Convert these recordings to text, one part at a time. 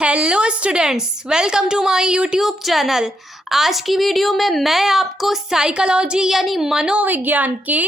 Hello students, welcome to my YouTube channel. आज की video में मैं आपको साइकोलॉजी यानी मनोविज्ञान के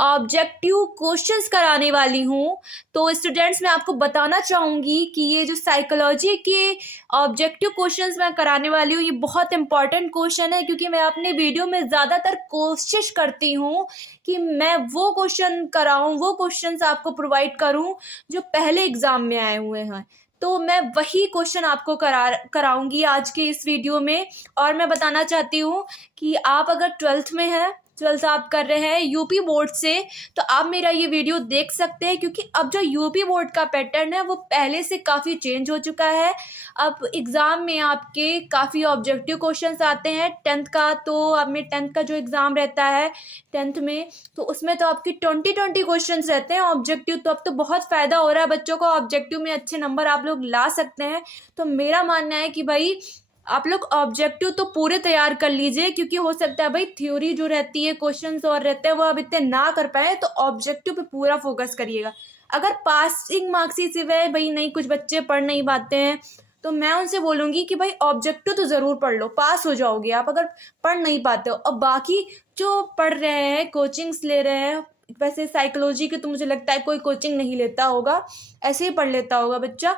ऑब्जेक्टिव क्वेश्चंस कराने वाली हूँ। तो स्टूडेंट्स, मैं आपको बताना चाहूँगी कि ये जो साइकोलॉजी के ऑब्जेक्टिव क्वेश्चंस मैं कराने वाली हूँ, ये बहुत इंपॉर्टेंट क्वेश्चन है, क्योंकि मैं अपने वीडियो में ज़्यादातर कोशिश करती हूँ कि मैं वो क्वेश्चन कराऊँ, वो क्वेश्चंस आपको प्रोवाइड करूँ जो पहले एग्ज़ाम में आए हुए हैं। तो मैं वही क्वेश्चन आपको कराऊंगी आज के इस वीडियो में। और मैं बताना चाहती हूँ कि आप अगर ट्वेल्थ में हैं, ट्वेल्थ आप कर रहे हैं यूपी बोर्ड से, तो आप मेरा ये वीडियो देख सकते हैं, क्योंकि अब जो यूपी बोर्ड का पैटर्न है वो पहले से काफ़ी चेंज हो चुका है। अब एग्ज़ाम में आपके काफ़ी ऑब्जेक्टिव क्वेश्चंस आते हैं टेंथ का। तो अब में टेंथ का जो एग्ज़ाम रहता है टेंथ में, तो उसमें तो आपकी 20 क्वेश्चंस रहते हैं ऑब्जेक्टिव। तो अब तो बहुत फ़ायदा हो रहा है बच्चों को, ऑब्जेक्टिव में अच्छे नंबर आप लोग ला सकते हैं। तो मेरा मानना है कि भाई आप लोग ऑब्जेक्टिव तो पूरे तैयार कर लीजिए, क्योंकि हो सकता है भाई थ्योरी जो रहती है, क्वेश्चंस और रहते हैं, वो अब इतने ना कर पाए। तो ऑब्जेक्टिव पे पूरा फोकस करिएगा। अगर पासिंग मार्क्स ही सिर्फ है भाई, नहीं कुछ बच्चे पढ़ नहीं पाते हैं, तो मैं उनसे बोलूँगी कि भाई ऑब्जेक्टिव तो ज़रूर पढ़ लो, पास हो जाओगे आप अगर पढ़ नहीं पाते हो। और बाकी जो पढ़ रहे हैं, कोचिंग्स ले रहे हैं, वैसे साइकोलॉजी के तो मुझे लगता है कोई कोचिंग नहीं लेता होगा, ऐसे ही पढ़ लेता होगा बच्चा।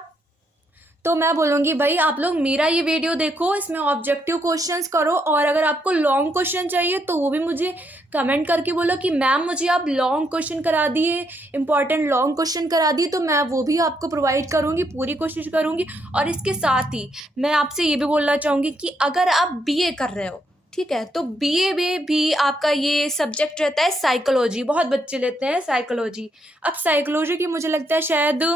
तो मैं बोलूँगी भाई आप लोग मेरा ये वीडियो देखो, इसमें ऑब्जेक्टिव क्वेश्चंस करो। और अगर आपको लॉन्ग क्वेश्चन चाहिए तो वो भी मुझे कमेंट करके बोलो कि मैम मुझे आप लॉन्ग क्वेश्चन करा दिए, इंपॉर्टेंट लॉन्ग क्वेश्चन करा दिए, तो मैं वो भी आपको प्रोवाइड करूँगी, पूरी कोशिश करूँगी। और इसके साथ ही मैं आपसे ये भी बोलना चाहूँगी कि अगर आप बीए कर रहे हो, ठीक है, तो बीए में भी आपका ये सब्जेक्ट रहता है साइकोलॉजी, बहुत बच्चे लेते हैं साइकोलॉजी। अब साइकोलॉजी की मुझे लगता है शायद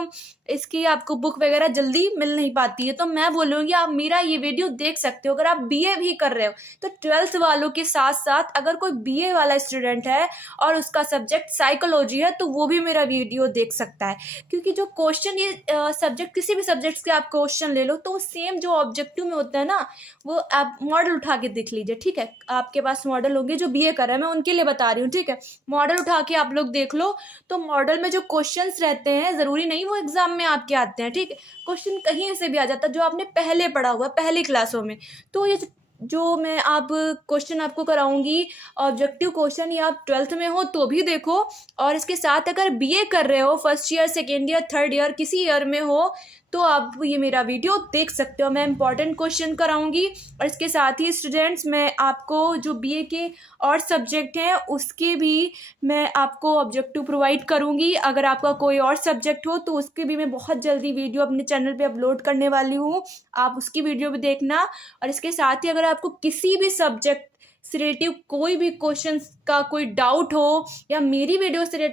इसकी आपको बुक वगैरह जल्दी मिल नहीं पाती है। तो मैं बोलूँगी आप मेरा ये वीडियो देख सकते हो। अगर आप बीए भी कर रहे हो तो ट्वेल्थ वालों के साथ साथ अगर कोई बीए वाला स्टूडेंट है और उसका सब्जेक्ट साइकोलॉजी है, तो वो भी मेरा वीडियो देख सकता है। क्योंकि जो क्वेश्चन ये सब्जेक्ट, किसी भी सब्जेक्ट के आप क्वेश्चन ले लो, तो सेम जो ऑब्जेक्टिव में होता है ना, वो आप मॉडल उठा के देख लीजिए, ठीक है। आपके पास मॉडल होंगे जो बीए कर रहे हैं, मैं उनके लिए बता रही हूँ, ठीक है। मॉडल उठा के आप लोग देख लो, तो मॉडल में जो क्वेश्चंस रहते हैं, ज़रूरी नहीं वो एग्जाम में आपके आते हैं, ठीक है। क्वेश्चन कहीं से भी आ जाता है जो आपने पहले पढ़ा हुआ पहली क्लासों में। तो ये जो मैं आप क्वेश्चन आपको कराऊंगी ऑब्जेक्टिव क्वेश्चन, ये आप ट्वेल्थ में हो तो भी देखो। और इसके साथ अगर बीए कर रहे हो, first year, second year, third year, किसी ईयर में हो, तो आप ये मेरा वीडियो देख सकते हो। मैं इंपॉर्टेंट क्वेश्चन कराऊंगी। और इसके साथ ही स्टूडेंट्स, मैं आपको जो बीए के और सब्जेक्ट हैं उसके भी मैं आपको ऑब्जेक्टिव प्रोवाइड करूंगी। अगर आपका कोई और सब्जेक्ट हो तो उसके भी मैं बहुत जल्दी वीडियो अपने चैनल पे अपलोड करने वाली हूँ, आप उसकी वीडियो भी देखना। और इसके साथ ही अगर आपको किसी भी सब्जेक्ट से रिलेटिव कोई भी क्वेश्चन का कोई डाउट हो, या मेरी वीडियो से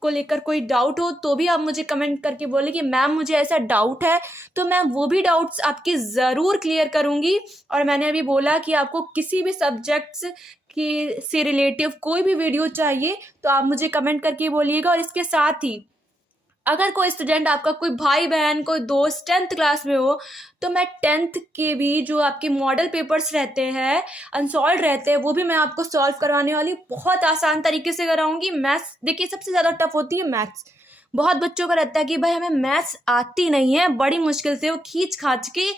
को लेकर कोई डाउट हो, तो भी आप मुझे कमेंट करके बोले कि मैम मुझे ऐसा डाउट है, तो मैं वो भी डाउट्स आपके ज़रूर क्लियर करूँगी। और मैंने अभी बोला कि आपको किसी भी सब्जेक्ट्स की से रिलेटिव कोई भी वीडियो चाहिए तो आप मुझे कमेंट करके बोलिएगा। और इसके साथ ही अगर कोई स्टूडेंट, आपका कोई भाई बहन, कोई दोस्त टेंथ क्लास में हो, तो मैं टेंथ के भी जो आपके मॉडल पेपर्स रहते हैं, अनसॉल्व रहते हैं, वो भी मैं आपको सॉल्व करवाने वाली हूँ। बहुत आसान तरीके से कराऊंगी। मैथ्स देखिए सबसे ज़्यादा टफ होती है मैथ्स। बहुत बच्चों का रहता है कि भाई हमें मैथ्स आती नहीं है, बड़ी मुश्किल से वो खींच खाच के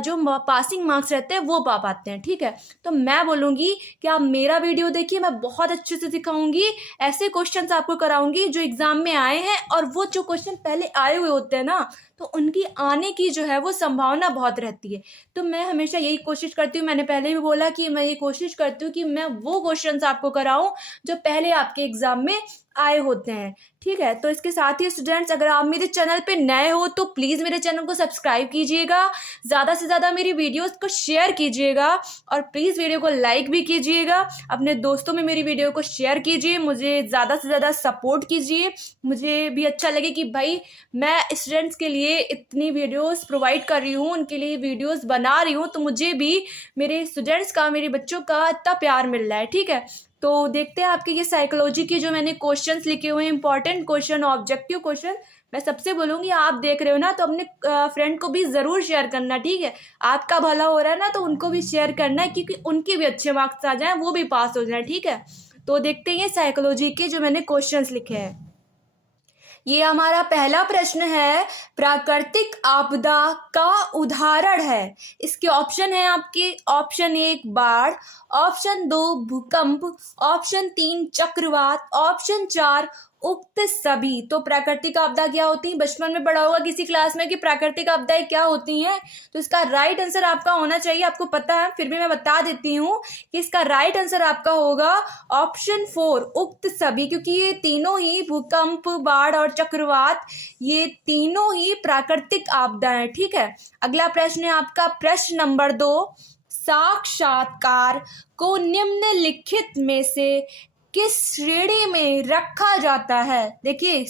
जो पासिंग मार्क्स रहते हैं वो पा पाते हैं, ठीक है। तो मैं बोलूँगी कि आप मेरा वीडियो देखिए, मैं बहुत अच्छे से सिखाऊंगी। ऐसे क्वेश्चंस आपको कराऊंगी जो एग्जाम में आए हैं, और वो जो क्वेश्चन पहले आए हुए होते हैं ना, तो उनकी आने की जो है वो संभावना बहुत रहती है। तो मैं हमेशा यही कोशिश करती हूँ, मैंने पहले भी बोला कि मैं ये कोशिश करती हूँ कि मैं वो क्वेश्चंस आपको कराऊं जो पहले आपके एग्जाम में आए होते हैं, ठीक है। तो इसके साथ ही स्टूडेंट्स, अगर आप मेरे चैनल पे नए हो तो प्लीज़ मेरे चैनल को सब्सक्राइब कीजिएगा, ज़्यादा से ज़्यादा मेरी वीडियोस को शेयर कीजिएगा, और प्लीज़ वीडियो को लाइक भी कीजिएगा। अपने दोस्तों में मेरी वीडियो को शेयर कीजिए, मुझे ज़्यादा से ज़्यादा सपोर्ट कीजिए। मुझे भी अच्छा लगे कि भाई मैं स्टूडेंट्स के लिए इतनी वीडियोस प्रोवाइड कर रही हूँ, उनके लिए वीडियोस बना रही हूँ, तो मुझे भी मेरे स्टूडेंट्स का, मेरे बच्चों का इतना प्यार मिल रहा है, ठीक है। तो देखते हैं आपके ये साइकोलॉजी के जो मैंने क्वेश्चंस लिखे हुए हैं, इंपॉर्टेंट क्वेश्चन, ऑब्जेक्टिव क्वेश्चन, मैं सबसे बोलूँगी आप देख रहे हो ना, तो अपने फ्रेंड को भी ज़रूर शेयर करना, ठीक है। आपका भला हो रहा है ना, तो उनको भी शेयर करना है, क्योंकि उनके भी अच्छे मार्क्स आ जाएं, वो भी पास हो जाए, ठीक है। तो देखते हैं साइकोलॉजी के जो मैंने क्वेश्चंस लिखे हैं। ये हमारा पहला प्रश्न है, प्राकृतिक आपदा का उदाहरण है। इसके ऑप्शन है आपके, ऑप्शन 1 बाढ़, ऑप्शन 2 भूकंप, ऑप्शन 3 चक्रवात, ऑप्शन 4 उक्त सभी। तो प्राकृतिक आपदा क्या होती है? बचपन में पढ़ा होगा किसी क्लास में कि प्राकृतिक आपदाएं क्या होती हैं। तो इसका राइट आंसर आपका होना चाहिए, आपको पता है फिर भी मैं बता देती हूँ कि इसका राइट आंसर आपका होगा ऑप्शन 4 उक्त सभी, क्योंकि ये तीनों ही भूकंप, बाढ़ और चक्रवात, ये तीनों ही प्राकृतिक आपदाएं। ठीक है, अगला प्रश्न है आपका प्रश्न नंबर 2, साक्षात्कार को निम्नलिखित में से किस श्रेणी में रखा जाता है? देखिए,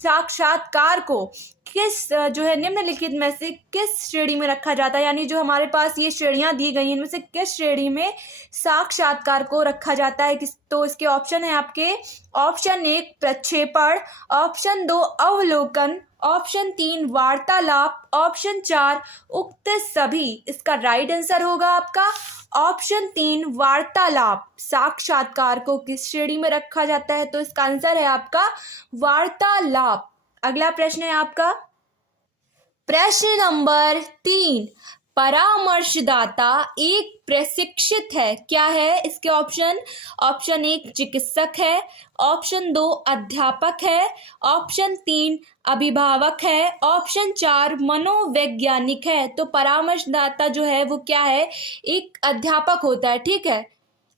साक्षात्कार को किस जो है निम्नलिखित में से किस श्रेणी में रखा जाता है, यानी जो हमारे पास ये श्रेणियां दी गई हैं इनमें से किस श्रेणी में साक्षात्कार को रखा जाता है? तो इसके ऑप्शन है आपके, ऑप्शन 1 प्रक्षेपण, ऑप्शन 2 अवलोकन, ऑप्शन 3 वार्तालाप, ऑप्शन 4 उक्त सभी। इसका राइट आंसर होगा आपका ऑप्शन 3 वार्तालाप। साक्षात्कार को किस श्रेणी में रखा जाता है? तो इसका आंसर है आपका वार्तालाप। अगला प्रश्न है आपका प्रश्न नंबर 3, परामर्शदाता एक प्रशिक्षित है, क्या है? इसके ऑप्शन, ऑप्शन 1 चिकित्सक है, ऑप्शन 2 अध्यापक है, ऑप्शन 3 अभिभावक है, ऑप्शन 4 मनोवैज्ञानिक है। तो परामर्शदाता जो है वो क्या है? एक अध्यापक होता है। ठीक है,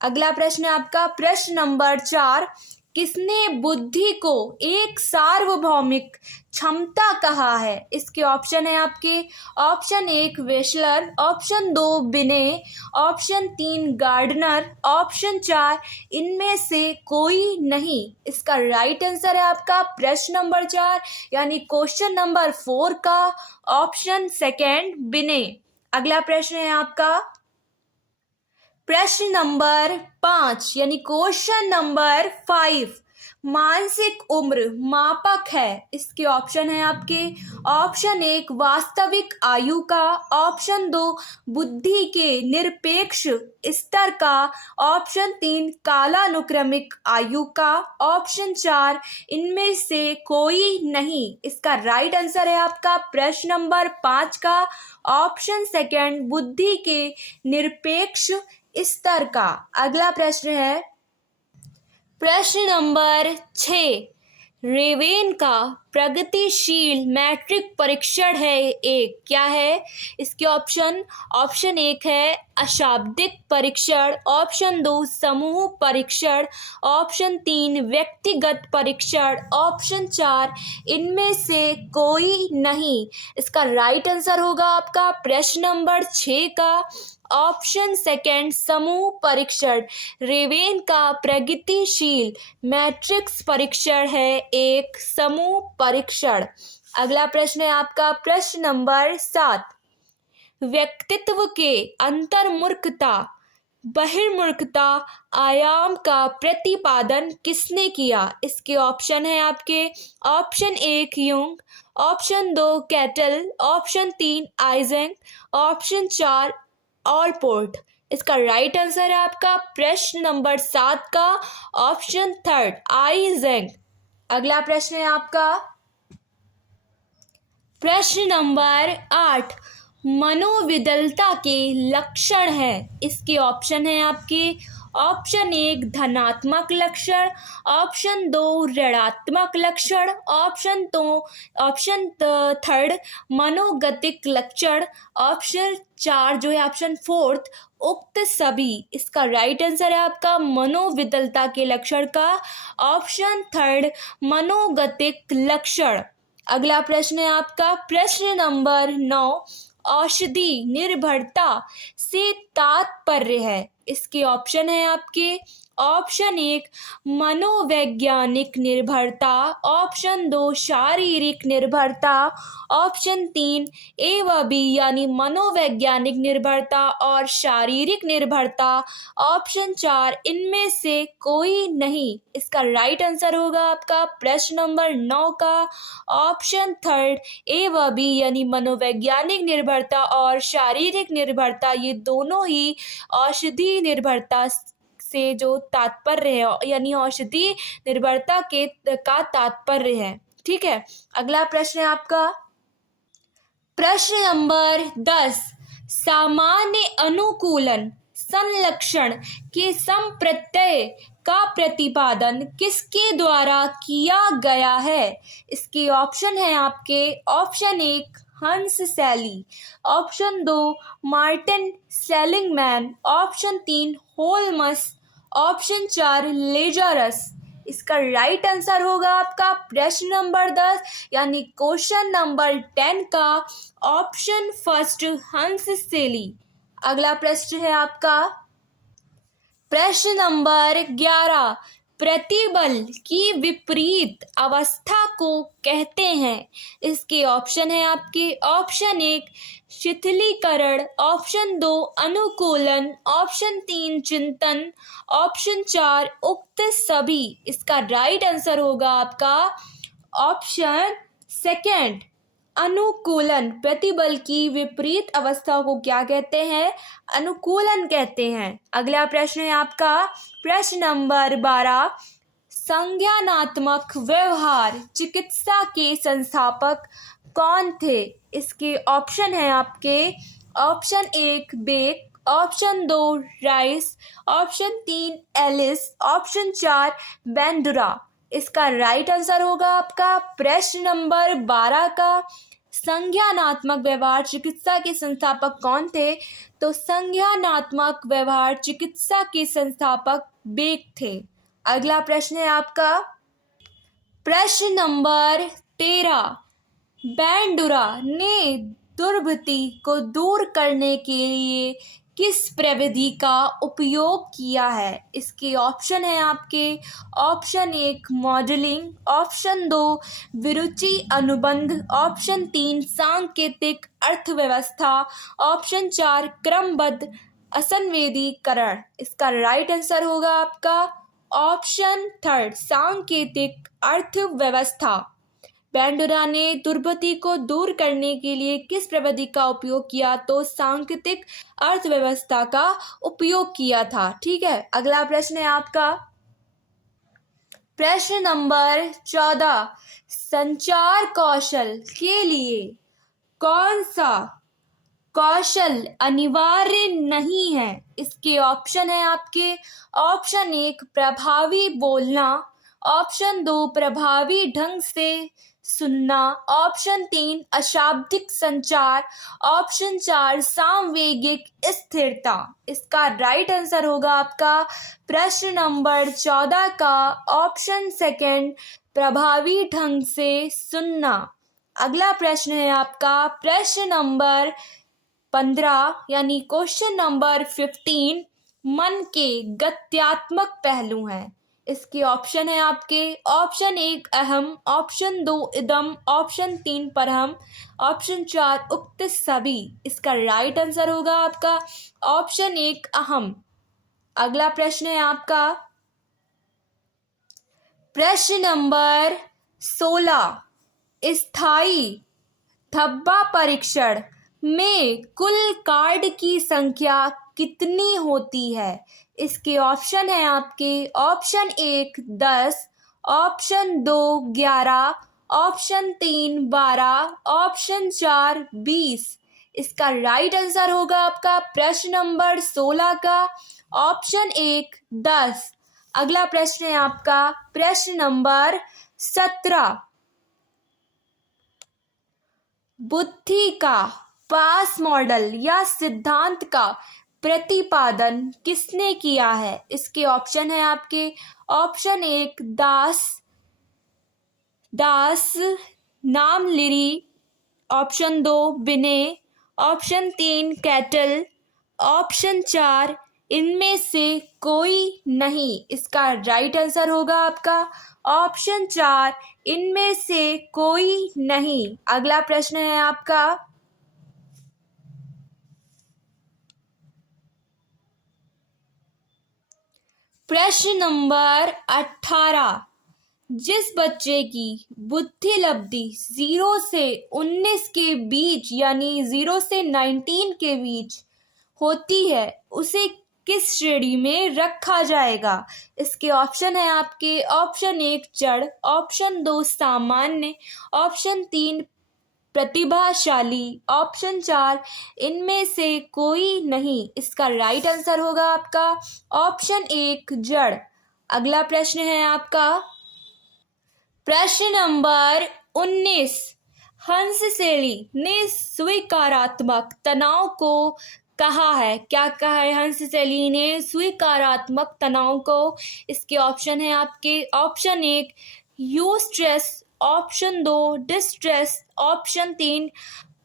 अगला प्रश्न है आपका प्रश्न नंबर 4, किसने बुद्धि को एक सार्वभौमिक क्षमता कहा है? इसके ऑप्शन है आपके, ऑप्शन 1 वेशलर, ऑप्शन 2 बिने, ऑप्शन 3 गार्डनर, ऑप्शन 4 इनमें से कोई नहीं। इसका राइट आंसर है आपका प्रश्न नंबर 4 यानी क्वेश्चन नंबर 4 का ऑप्शन 2 बिने। अगला प्रश्न है आपका प्रश्न नंबर 5 यानी क्वेश्चन नंबर 5, मानसिक उम्र मापक है। इसके ऑप्शन है आपके, ऑप्शन 1 वास्तविक आयु का, ऑप्शन 2 बुद्धि के निरपेक्ष स्तर का, ऑप्शन 3 कालानुक्रमिक आयु का, ऑप्शन 4 इनमें से कोई नहीं। इसका राइट आंसर है आपका प्रश्न नंबर 5 का ऑप्शन 2 बुद्धि के निरपेक्ष स्तर का। अगला प्रश्न है प्रश्न नंबर 6, रेवेन का प्रगतिशील मैट्रिक परीक्षण है एक, क्या है? इसके ऑप्शन, ऑप्शन 1 है अशाब्दिक परीक्षण, ऑप्शन 2 समूह परीक्षण, ऑप्शन 3 व्यक्तिगत परीक्षण, ऑप्शन 4 इनमें से कोई नहीं। इसका राइट आंसर होगा आपका प्रश्न नंबर 6 का ऑप्शन 2 समूह परीक्षण। रेवेन का प्रगतिशील मैट्रिक्स परीक्षण है एक समूह परीक्षण। अगला प्रश्न है आपका प्रश्न नंबर 7, व्यक्तित्व के अंतर्मुखता बहिर्मुखता आयाम का प्रतिपादन किसने किया? इसके ऑप्शन है आपके, option 1 Jung, option 2 Cattell, option 3 Eysenck, option 4 Allport. इसका राइट आंसर है आपका प्रश्न नंबर 7 का ऑप्शन 3 आइजेंक। अगला प्रश्न है आपका प्रश्न नंबर 8, मनोविदलता के लक्षण है। इसके ऑप्शन है आपके, ऑप्शन 1 धनात्मक लक्षण, ऑप्शन 2 ऋणात्मक लक्षण, ऑप्शन 3 मनोगतिक लक्षण, ऑप्शन 4 जो है ऑप्शन 4 उक्त सभी। इसका राइट आंसर है आपका मनोविदलता के लक्षण का ऑप्शन 3 मनोगतिक लक्षण। अगला प्रश्न है आपका प्रश्न नंबर 9, औषधि निर्भरता से तात्पर्य है। इसके ऑप्शन है आपके, ऑप्शन 1 मनोवैज्ञानिक निर्भरता, ऑप्शन 2 शारीरिक निर्भरता, ऑप्शन 3 ए व बी यानी मनोवैज्ञानिक निर्भरता और शारीरिक निर्भरता, ऑप्शन 4 इनमें से कोई नहीं। इसका राइट आंसर होगा आपका प्रश्न नंबर 9 का ऑप्शन 3 ए व बी यानी मनोवैज्ञानिक निर्भरता और शारीरिक निर्भरता, ये दोनों ही औषधि निर्भरता से जो तात्पर्य है यानी औषधि निर्भरता के का तात्पर्य है। ठीक है, अगला प्रश्न है आपका प्रश्न नंबर 10। सामान्य अनुकूलन संलक्षण के संप्रत्यय का प्रतिपादन किसके द्वारा किया गया है? इसके ऑप्शन है आपके ऑप्शन 1 हंस सैली, ऑप्शन 2 मार्टिन सेलिंगमैन, ऑप्शन 3 होल्मस, ऑप्शन 4 लेजरस। इसका राइट आंसर होगा आपका प्रश्न नंबर 10 यानी क्वेश्चन नंबर 10 का ऑप्शन फर्स्ट हंस सेली। अगला प्रश्न है आपका प्रश्न नंबर 11। प्रतिबल की विपरीत अवस्था को कहते हैं। इसके ऑप्शन है आपके ऑप्शन 1 शिथिलीकरण, ऑप्शन 2 अनुकूलन, ऑप्शन 3 चिंतन, ऑप्शन 4 उक्त सभी। इसका राइट आंसर होगा आपका ऑप्शन सेकंड अनुकूलन। प्रतिबल की विपरीत अवस्था को क्या कहते हैं? अनुकूलन कहते हैं। अगला प्रश्न है आपका प्रश्न नंबर 12। संज्ञानात्मक व्यवहार चिकित्सा के संस्थापक कौन थे? इसके ऑप्शन है आपके option 1 Beck, option 2 Rice, option 3 Ellis, option 4 Bandura. इसका राइट आंसर होगा आपका प्रश्न नंबर 12 का संज्ञानात्मक व्यवहार चिकित्सा के संस्थापक कौन थे? तो संज्ञानात्मक व्यवहार चिकित्सा के संस्थापक बेक थे। अगला प्रश्न है आपका प्रश्न नंबर 13। बेंडुरा ने दुर्गति को दूर करने के लिए किस प्रविधि का उपयोग किया है? इसके ऑप्शन है आपके ऑप्शन 1 मॉडलिंग, ऑप्शन 2 विरुचि अनुबंध, ऑप्शन 3 सांकेतिक अर्थव्यवस्था, ऑप्शन 4 क्रमबद्ध असंवेदीकरण। इसका राइट आंसर होगा आपका ऑप्शन 3 सांकेतिक अर्थव्यवस्था। बेंडुरा ने दुर्गति को दूर करने के लिए किस प्रविधि का उपयोग किया? तो सांकेतिक अर्थव्यवस्था का उपयोग किया था। ठीक है, अगला प्रश्न है आपका प्रश्न नंबर 14। संचार कौशल के लिए कौन सा कौशल अनिवार्य नहीं है? इसके ऑप्शन है आपके ऑप्शन 1 प्रभावी बोलना, ऑप्शन 2 प्रभावी ढंग से सुनना, ऑप्शन 3 अशाब्दिक संचार, ऑप्शन 4 सामवेगिक स्थिरता। इसका राइट आंसर होगा आपका प्रश्न नंबर 14 का ऑप्शन सेकंड प्रभावी ढंग से सुनना। अगला प्रश्न है आपका प्रश्न नंबर 15 यानी क्वेश्चन नंबर 15। मन के गत्यात्मक पहलू हैं। इसके ऑप्शन है आपके ऑप्शन 1 अहम, ऑप्शन 2 इदम, ऑप्शन 3 परहम, ऑप्शन 4 उक्त सभी। इसका राइट आंसर होगा आपका ऑप्शन 1 अहम। अगला प्रश्न है आपका प्रश्न नंबर 16। स्थायी धब्बा परीक्षण में कुल कार्ड की संख्या कितनी होती है? इसके ऑप्शन है आपके ऑप्शन 1 10, ऑप्शन 2 11, ऑप्शन 3 12, ऑप्शन 4 20। इसका राइट आंसर होगा आपका प्रश्न नंबर 16 का ऑप्शन 1 10। अगला प्रश्न है आपका प्रश्न नंबर 17। बुद्धि का पास मॉडल या सिद्धांत का प्रतिपादन किसने किया है? इसके ऑप्शन है आपके ऑप्शन 1 दास नामलिरी, ऑप्शन 2 बिने, ऑप्शन 3 कैटल, ऑप्शन 4 इनमें से कोई नहीं। इसका राइट आंसर होगा आपका ऑप्शन 4 इनमें से कोई नहीं। अगला प्रश्न है आपका प्रश्न नंबर 18। जिस बच्चे की बुद्धि लब्धि 0 से 19 के बीच यानी 0 से 19 के बीच होती है उसे किस श्रेणी में रखा जाएगा? इसके ऑप्शन है आपके ऑप्शन 1 जड़, ऑप्शन 2 सामान्य, ऑप्शन 3 प्रतिभाशाली, ऑप्शन 4 इनमें से कोई नहीं। इसका राइट आंसर होगा आपका ऑप्शन 1 जड़। अगला प्रश्न है आपका प्रश्न नंबर 19। हंससेली ने स्वीकारात्मक तनाव को कहा है। क्या कहा है हंससेली ने स्वीकारात्मक तनाव को? इसके ऑप्शन है आपके option 1 eustress, option 2 distress, option 3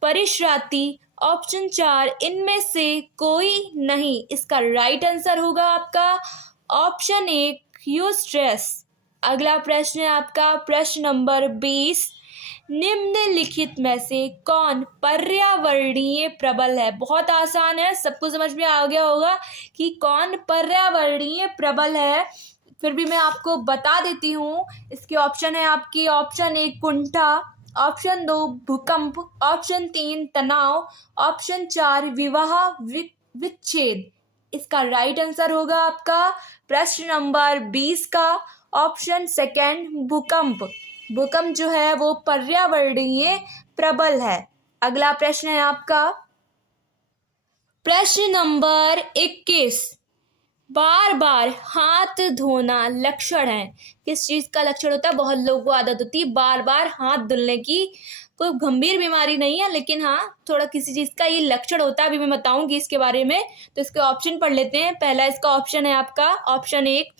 परिश्रांति, ऑप्शन 4 इनमें से कोई नहीं। इसका राइट आंसर होगा आपका ऑप्शन 1 यूस्ट्रेस। अगला प्रश्न है आपका प्रश्न नंबर 20। निम्नलिखित में से कौन पर्यावरणीय प्रबल है? बहुत आसान है, सबको समझ में आ गया होगा कि कौन पर्यावरणीय प्रबल है। फिर भी मैं आपको बता देती हूँ। इसके ऑप्शन है आपकी ऑप्शन 1 कुंठा, ऑप्शन 2 भूकंप, ऑप्शन 3 तनाव, ऑप्शन 4 विवाह विच्छेद। इसका राइट आंसर होगा आपका प्रश्न नंबर 20 का ऑप्शन 2 भूकंप। भूकंप जो है वो पर्यावरणीय प्रबल है। अगला प्रश्न है आपका प्रश्न नंबर 21। बार बार हाथ धोना लक्षण है। किस चीज का लक्षण होता है? बहुत लोगों को आदत होती है बार बार हाथ धुलने की। कोई गंभीर बीमारी नहीं है, लेकिन हाँ थोड़ा किसी चीज का ये लक्षण होता है। अभी मैं बताऊंगी इसके बारे में। तो इसके ऑप्शन पढ़ लेते हैं। पहला इसका ऑप्शन है आपका ऑप्शन 1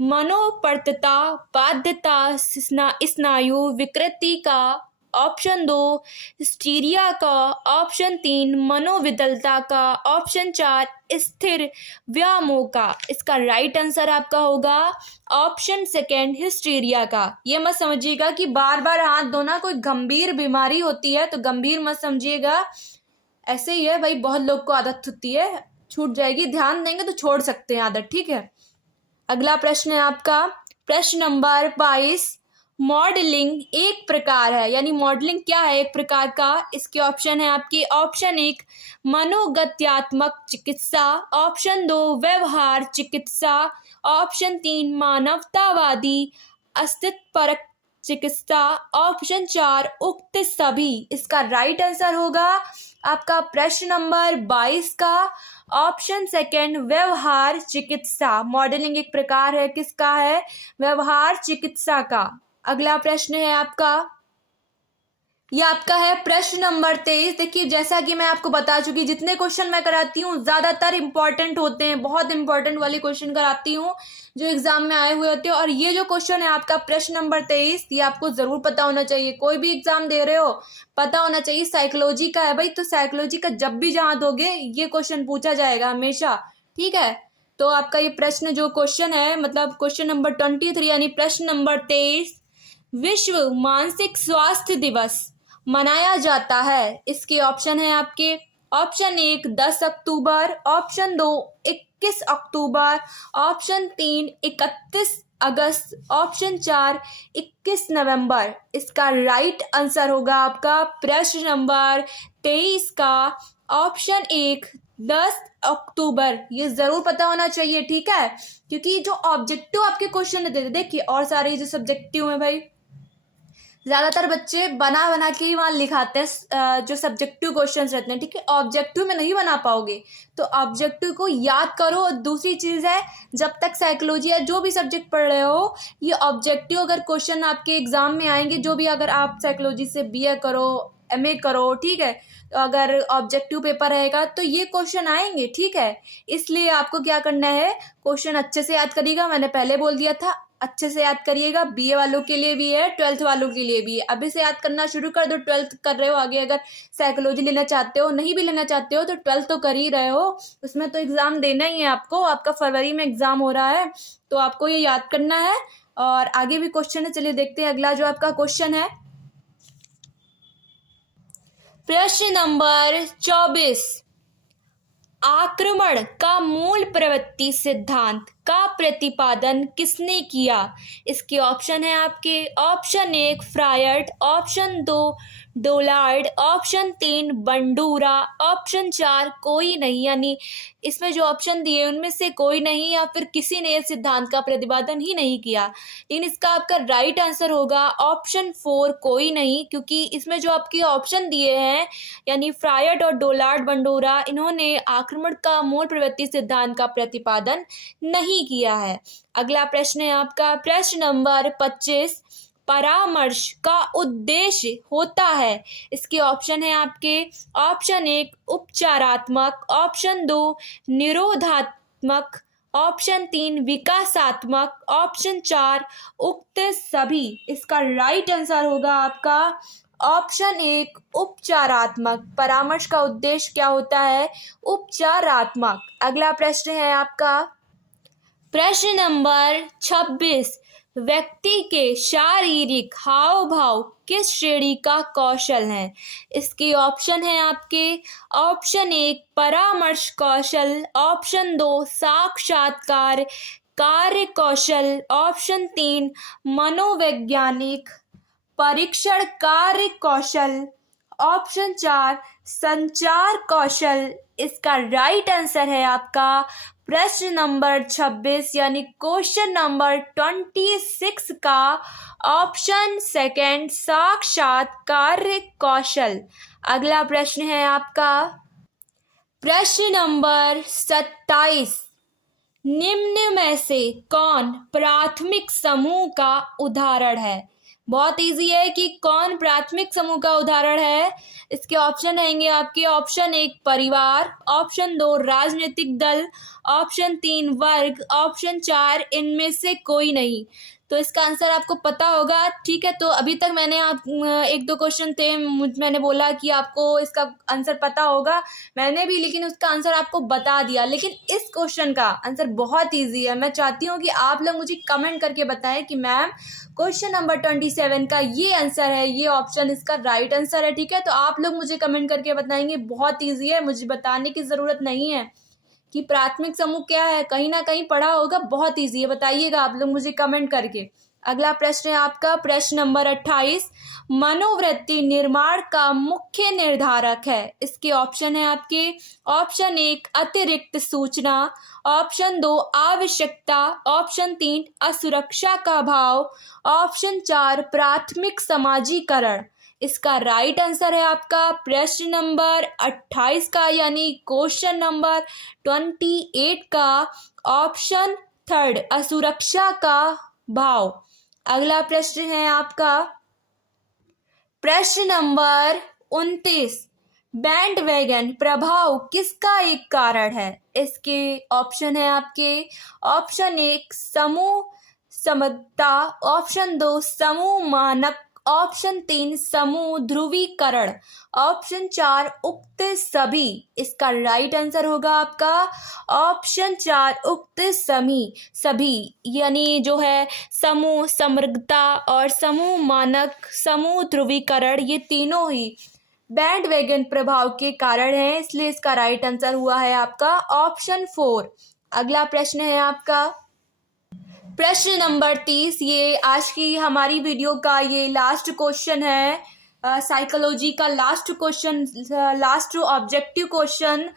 मनोपर्तता, बाध्यता, स्नायु विकृति का, ऑप्शन 2 हिस्टीरिया का, ऑप्शन 3 मनोविदलता का, ऑप्शन 4 स्थिर व्यामोह का। इसका राइट आंसर आपका होगा ऑप्शन 2 हिस्टीरिया का। ये मत समझिएगा कि बार बार हाथ धोना कोई गंभीर बीमारी होती है, तो गंभीर मत समझिएगा। ऐसे ही है भाई, बहुत लोग को आदत होती है, छूट जाएगी, ध्यान देंगे तो छोड़ सकते हैं आदत, ठीक है। अगला प्रश्न है आपका प्रश्न नंबर 22। मॉडलिंग एक प्रकार है, यानी मॉडलिंग क्या है? एक प्रकार का। इसके ऑप्शन है आपके ऑप्शन 1 मनोगत्यात्मक चिकित्सा, ऑप्शन 2 व्यवहार चिकित्सा, ऑप्शन 3 मानवतावादी अस्तित्वपरक चिकित्सा, ऑप्शन 4 उक्त सभी। इसका राइट आंसर होगा आपका प्रश्न नंबर 22 का ऑप्शन 2 व्यवहार चिकित्सा। मॉडलिंग एक प्रकार है, किसका है? व्यवहार चिकित्सा का। अगला प्रश्न है आपका, यह आपका है प्रश्न नंबर 23। देखिए जैसा कि मैं आपको बता चुकी, जितने क्वेश्चन मैं कराती हूँ ज्यादातर इंपॉर्टेंट होते हैं, बहुत इंपॉर्टेंट वाले क्वेश्चन कराती हूँ जो एग्जाम में आए हुए होते हैं। और ये जो क्वेश्चन है आपका प्रश्न नंबर 23, ये आपको जरूर पता होना चाहिए। कोई भी एग्जाम दे रहे हो पता होना चाहिए। साइकोलॉजी का है भाई, तो साइकोलॉजी का जब भी जहां दोगे ये क्वेश्चन पूछा जाएगा हमेशा, ठीक है। तो आपका ये प्रश्न जो क्वेश्चन है, मतलब क्वेश्चन नंबर 23 यानी प्रश्न नंबर 23, विश्व मानसिक स्वास्थ्य दिवस मनाया जाता है। इसके ऑप्शन है आपके ऑप्शन 1 10 अक्टूबर, ऑप्शन 2 21 अक्टूबर, ऑप्शन 3 31 अगस्त, ऑप्शन 4 21 नवंबर। इसका राइट आंसर होगा आपका प्रश्न नंबर 23 का ऑप्शन 1 10 अक्टूबर। ये जरूर पता होना चाहिए, ठीक है, क्योंकि जो ऑब्जेक्टिव आपके क्वेश्चन देते थे, देखिए और सारे जो सब्जेक्टिव है भाई, ज्यादातर बच्चे बना बना के ही वहां लिखाते हैं जो सब्जेक्टिव क्वेश्चंस रहते हैं, ठीक है। ऑब्जेक्टिव में नहीं बना पाओगे, तो ऑब्जेक्टिव को याद करो। और दूसरी चीज है, जब तक साइकोलॉजी या जो भी सब्जेक्ट पढ़ रहे हो, ये ऑब्जेक्टिव अगर क्वेश्चन आपके एग्जाम में आएंगे, जो भी अगर आप साइकोलॉजी से BA करो, MA करो, ठीक है, तो अगर ऑब्जेक्टिव पेपर रहेगा तो ये क्वेश्चन आएंगे, ठीक है। इसलिए आपको क्या करना है, क्वेश्चन अच्छे से याद करिएगा। मैंने पहले बोल दिया था, अच्छे से याद करिएगा। BA वालों के लिए भी है, 12th वालों के लिए भी है। अभी से याद करना शुरू कर दो। 12th कर रहे हो, आगे अगर साइकोलॉजी लेना चाहते हो, नहीं भी लेना चाहते हो तो 12th तो कर ही रहे हो, उसमें तो एग्जाम देना ही है आपको। आपका फरवरी में एग्जाम हो रहा है, तो आपको ये याद करना है। और आगे भी क्वेश्चन है, चलिए देखते हैं अगला जो आपका क्वेश्चन है। प्रश्न नंबर 24। आक्रमण का मूल प्रवृत्ति सिद्धांत का प्रतिपादन किसने किया? इसके ऑप्शन है आपके option 1 Freud, option 2 Dollard, option 3 Bandura, option 4 कोई नहीं, यानी इसमें जो ऑप्शन दिए उनमें से कोई नहीं या फिर किसी ने इस सिद्धांत का प्रतिपादन ही नहीं किया। लेकिन इसका आपका राइट आंसर होगा ऑप्शन 4 कोई नहीं, क्योंकि इसमें जो आपके ऑप्शन दिए हैं यानी फ्रायड और डोलार्ड बंडूरा, इन्होंने आक्रमण का मूल प्रवृत्ति सिद्धांत का प्रतिपादन नहीं किया है। अगला प्रश्न है आपका प्रश्न नंबर 25, परामर्श का उद्देश्य होता है। इसके ऑप्शन है आपके ऑप्शन 1 उपचारात्मक, ऑप्शन 2 निरोधात्मक, ऑप्शन 3 विकासात्मक, ऑप्शन 4 उक्त सभी। इसका राइट आंसर होगा आपका ऑप्शन 1 उपचारात्मक। परामर्श का उद्देश्य क्या होता है? उपचारात्मक। अगला प्रश्न है आपका प्रश्न नंबर 26, व्यक्ति के शारीरिक हाव भाव किस श्रेणी का कौशल है? इसके ऑप्शन है आपके ऑप्शन 1 परामर्श कौशल, ऑप्शन 2 साक्षात्कार कार्य कौशल, ऑप्शन 3 मनोवैज्ञानिक परीक्षण कार्य कौशल, ऑप्शन 4 संचार कौशल। इसका राइट आंसर है आपका प्रश्न नंबर 26 यानी क्वेश्चन नंबर 26 का ऑप्शन 2 साक्षात्कार कौशल। अगला प्रश्न है आपका प्रश्न नंबर 27, निम्न में से कौन प्राथमिक समूह का उदाहरण है? बहुत इजी है कि कौन प्राथमिक समूह का उदाहरण है। इसके ऑप्शन रहेंगे आपके ऑप्शन 1 परिवार, ऑप्शन 2 राजनीतिक दल, ऑप्शन 3 वर्ग, ऑप्शन 4 इनमें से कोई नहीं। तो इसका आंसर आपको पता होगा, ठीक है। तो अभी तक मैंने आप 1-2 क्वेश्चन थे, मैंने बोला कि आपको इसका आंसर पता होगा, मैंने भी लेकिन उसका आंसर आपको बता दिया। लेकिन इस क्वेश्चन का आंसर बहुत इजी है। मैं चाहती हूँ कि आप लोग मुझे कमेंट करके बताएं कि मैम क्वेश्चन नंबर 27 का ये आंसर है, ये ऑप्शन इसका राइट आंसर है, ठीक है। तो आप लोग मुझे कमेंट करके बताएंगे, बहुत ईजी है, मुझे बताने की ज़रूरत नहीं है कि प्राथमिक समूह क्या है, कहीं ना कहीं पढ़ा होगा, बहुत इजी है, बताइएगा आप लोग मुझे कमेंट करके। अगला प्रश्न है आपका प्रश्न नंबर 28, मनोवृत्ति निर्माण का मुख्य निर्धारक है। इसके ऑप्शन है आपके ऑप्शन 1 अतिरिक्त सूचना, ऑप्शन 2 आवश्यकता, ऑप्शन 3 असुरक्षा का भाव, ऑप्शन 4 प्राथमिक समाजीकरण। इसका राइट आंसर है आपका प्रश्न नंबर 28 का यानी क्वेश्चन नंबर 28 का ऑप्शन 3 असुरक्षा का भाव। अगला प्रश्न है आपका प्रश्न नंबर 29, बैंडवैगन प्रभाव किसका एक कारण है? इसके ऑप्शन है आपके ऑप्शन 1 समूह समता, ऑप्शन 2 समूह मानक, ऑप्शन 3 समूह ध्रुवीकरण, ऑप्शन 4 उक्त सभी। इसका राइट आंसर होगा आपका ऑप्शन 4 उक्त सभी यानी जो है समूह समग्रता और समूह मानक समूह ध्रुवीकरण, ये तीनों ही बैंडवैगन प्रभाव के कारण है, इसलिए इसका राइट आंसर हुआ है आपका ऑप्शन 4। अगला प्रश्न है आपका प्रश्न नंबर 30, ये आज की हमारी वीडियो का ये लास्ट क्वेश्चन है, साइकोलॉजी का last question, last objective question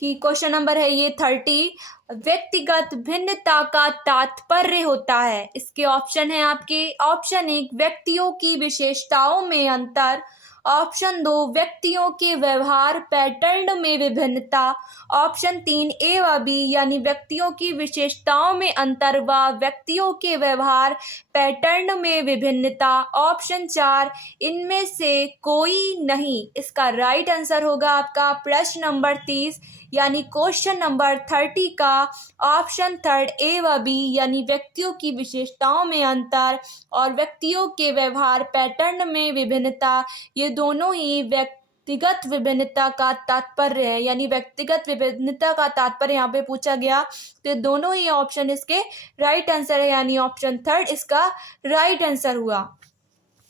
की क्वेश्चन नंबर है ये 30, व्यक्तिगत भिन्नता का तात्पर्य होता है। इसके ऑप्शन है आपके ऑप्शन 1 व्यक्तियों की विशेषताओं में अंतर, ऑप्शन 2 व्यक्तियों के व्यवहार पैटर्न में विभिन्नता, ऑप्शन 3 ए व बी यानी व्यक्तियों की विशेषताओं में अंतर व व्यक्तियों के व्यवहार पैटर्न में विभिन्नता, ऑप्शन 4 इनमें से कोई नहीं। इसका राइट आंसर होगा आपका प्रश्न नंबर 30 यानी क्वेश्चन नंबर 30 का ऑप्शन 3 ए व बी यानी व्यक्तियों की विशेषताओं में अंतर और व्यक्तियों के व्यवहार पैटर्न में विभिन्नता, ये दोनों ही व्यक्तिगत विभिन्नता का तात्पर्य है। यानी व्यक्तिगत विभिन्नता का तात्पर्य यहाँ पे पूछा गया, तो दोनों ही ऑप्शन इसके राइट आंसर है, यानी ऑप्शन 3 इसका राइट आंसर हुआ।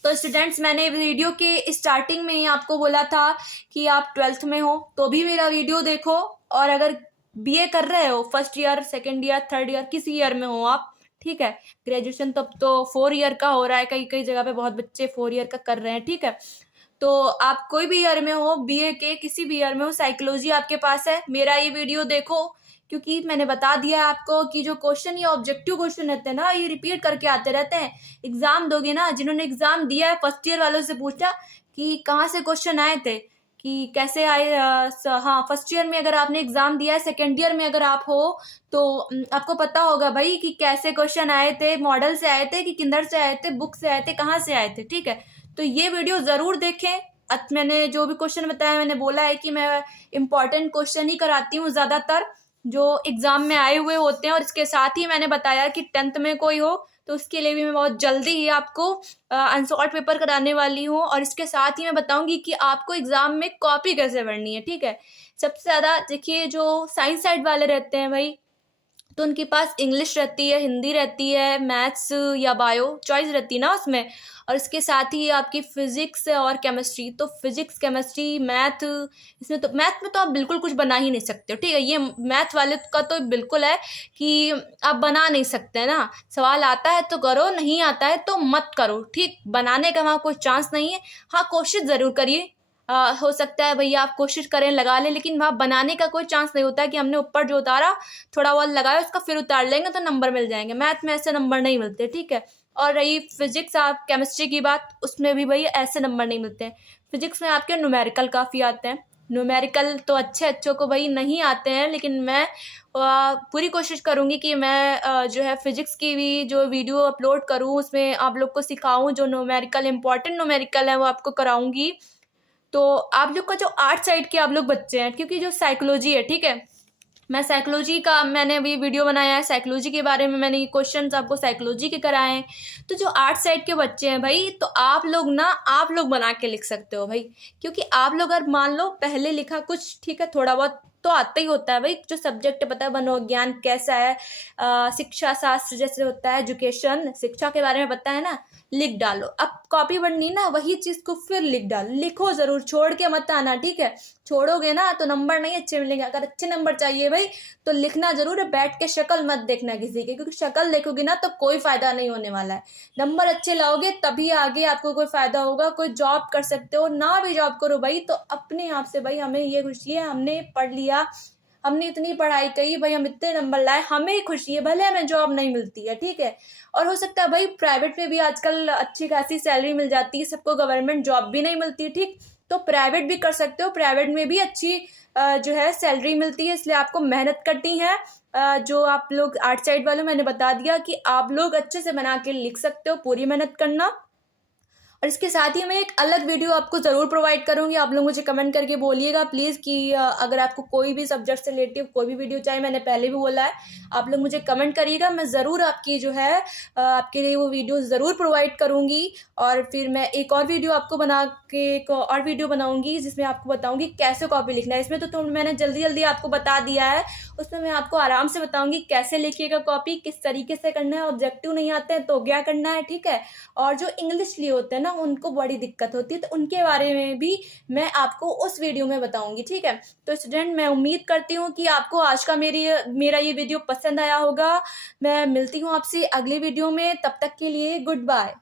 तो स्टूडेंट्स, मैंने वीडियो के स्टार्टिंग में ही आपको बोला था कि आप 12th में हो तो भी मेरा वीडियो देखो, और अगर बीए कर रहे हो first year, second year, third year, किसी ईयर में हो आप, ठीक है। ग्रेजुएशन तब तो 4 ईयर का हो रहा है, कई कई जगह पे बहुत बच्चे 4 ईयर का कर रहे हैं, ठीक है। तो आप कोई भी ईयर में हो, बीए के किसी भी ईयर में हो, साइकोलॉजी आपके पास है, मेरा ये वीडियो देखो, क्योंकि मैंने बता दिया है आपको कि जो क्वेश्चन ये ऑब्जेक्टिव क्वेश्चन रहते हैं ना, ये रिपीट करके आते रहते हैं। एग्जाम दोगे ना, जिन्होंने एग्जाम दिया है फर्स्ट ईयर वालों से पूछा कि कहाँ से क्वेश्चन आए थे, कि कैसे आए। हाँ, फर्स्ट ईयर में अगर आपने एग्जाम दिया है, सेकेंड ईयर में अगर आप हो तो आपको पता होगा भाई कि कैसे क्वेश्चन आए थे, मॉडल से आए थे कि किधर से आए थे, बुक से आए थे, कहाँ से आए थे। ठीक है, तो ये वीडियो जरूर देखें। मैंने जो भी क्वेश्चन बताया, मैंने बोला है कि मैं इंपॉर्टेंट क्वेश्चन ही कराती हूँ ज्यादातर, जो एग्जाम में आए हुए होते हैं। और इसके साथ ही मैंने बताया कि 10th में कोई हो तो उसके लिए भी मैं बहुत जल्दी ही आपको अनसॉल्व पेपर कराने वाली हूँ। और इसके साथ ही मैं बताऊंगी कि आपको एग्जाम में कॉपी कैसे भरनी है। ठीक है, सबसे ज़्यादा देखिए जो साइंस साइड वाले रहते हैं भाई, तो उनके पास इंग्लिश रहती है, हिंदी रहती है, मैथ्स या बायो चॉइस रहती है ना उसमें। और इसके साथ ही आपकी फिजिक्स और केमिस्ट्री, तो फिजिक्स केमिस्ट्री मैथ, इसमें तो मैथ में तो आप बिल्कुल कुछ बना ही नहीं सकते हो। ठीक है, ये मैथ वाले का तो बिल्कुल है कि आप बना नहीं सकते ना, सवाल आता है तो करो, नहीं आता है तो मत करो। ठीक, बनाने का वहाँ कोई चांस नहीं है। हाँ, कोशिश ज़रूर करिए। हो सकता है भैया आप कोशिश करें, लगा लें, लेकिन वहाँ बनाने का कोई चांस नहीं होता है कि हमने ऊपर जो उतारा थोड़ा बहुत लगाया उसका फिर उतार लेंगे तो नंबर मिल जाएंगे। मैथ में ऐसे नंबर नहीं मिलते। ठीक है, और रही फिजिक्स आप केमिस्ट्री की बात, उसमें भी भाई ऐसे नंबर नहीं मिलते हैं। फिजिक्स में आपके न्यूमेरिकल काफ़ी आते हैं। न्यूमेरिकल तो अच्छों को भाई नहीं आते हैं, लेकिन मैं पूरी कोशिश करूँगी कि मैं जो है फिजिक्स की भी जो वीडियो अपलोड करूँ, उसमें आप लोग को सिखाऊँ, जो न्यूमेरिकल इंपॉर्टेंट न्यूमेरिकल है वो आपको कराऊँगी। तो आप लोग का जो आर्ट साइड के आप लोग बच्चे हैं, क्योंकि जो साइकोलॉजी है, ठीक है, मैं साइकोलॉजी का मैंने अभी वीडियो बनाया है, साइकोलॉजी के बारे में मैंने ये क्वेश्चंस आपको साइकोलॉजी के कराए हैं। तो जो आर्ट साइड के बच्चे हैं भाई, तो आप लोग ना, आप लोग बना के लिख सकते हो भाई, क्योंकि आप लोग अगर मान लो पहले लिखा कुछ, ठीक है, थोड़ा बहुत तो आता ही होता है भाई। जो सब्जेक्ट पता है, मनोविज्ञान कैसा है, शिक्षा शास्त्र जैसे होता है, एजुकेशन शिक्षा के बारे में पता है ना, लिख डालो। अब कॉपी बननी ना, वही चीज को फिर लिख डालो, लिखो जरूर, छोड़ के मत आना। ठीक है, छोड़ोगे ना तो नंबर नहीं अच्छे मिलेंगे। अगर अच्छे नंबर चाहिए भाई तो लिखना जरूर है, बैठ के शक्ल मत देखना किसी की, क्योंकि शक्ल देखोगे ना तो कोई फायदा नहीं होने वाला है। नंबर अच्छे लाओगे तभी आगे आपको कोई फायदा होगा, कोई जॉब कर सकते हो। ना भी जॉब करो भाई तो अपने आप से भाई हमें ये खुशी है, हमने पढ़ लिया, हमने इतनी पढ़ाई करी भाई, हम इतने नंबर लाए, हमें ही खुशी है, भले हमें जॉब नहीं मिलती है। ठीक है, और हो सकता है भाई प्राइवेट में भी आजकल अच्छी खासी सैलरी मिल जाती है, सबको गवर्नमेंट जॉब भी नहीं मिलती। ठीक, तो प्राइवेट भी कर सकते हो, प्राइवेट में भी अच्छी जो है सैलरी मिलती है, इसलिए आपको मेहनत करनी है। जो आप लोग आर्ट साइड वाले, मैंने बता दिया कि आप लोग अच्छे से बना के लिख सकते हो, पूरी मेहनत करना। और इसके साथ ही मैं एक अलग वीडियो आपको ज़रूर प्रोवाइड करूंगी। आप लोग मुझे कमेंट करके बोलिएगा प्लीज़ कि अगर आपको कोई भी सब्जेक्ट से रिलेटिव कोई भी वीडियो चाहिए, मैंने पहले भी बोला है, आप लोग मुझे कमेंट करिएगा, मैं ज़रूर आपकी जो है आपके लिए वो वीडियो ज़रूर प्रोवाइड करूँगी। और फिर मैं एक और वीडियो आपको बना के एक और वीडियो बनाऊँगी जिसमें आपको बताऊँगी कैसे कॉपी लिखना है। इसमें तो मैंने जल्दी जल्दी आपको बता दिया है, उसमें मैं आपको आराम से बताऊँगी कैसे लिखिएगा कॉपी, किस तरीके से करना है, ऑब्जेक्टिव नहीं आते हैं तो क्या करना है। ठीक है, और जो इंग्लिश लिए होते हैं ना, उनको बड़ी दिक्कत होती है, तो उनके बारे में भी मैं आपको उस वीडियो में बताऊंगी। ठीक है, तो स्टूडेंट मैं उम्मीद करती हूँ कि आपको आज का मेरा ये वीडियो पसंद आया होगा। मैं मिलती हूँ आपसे अगली वीडियो में, तब तक के लिए गुड बाय।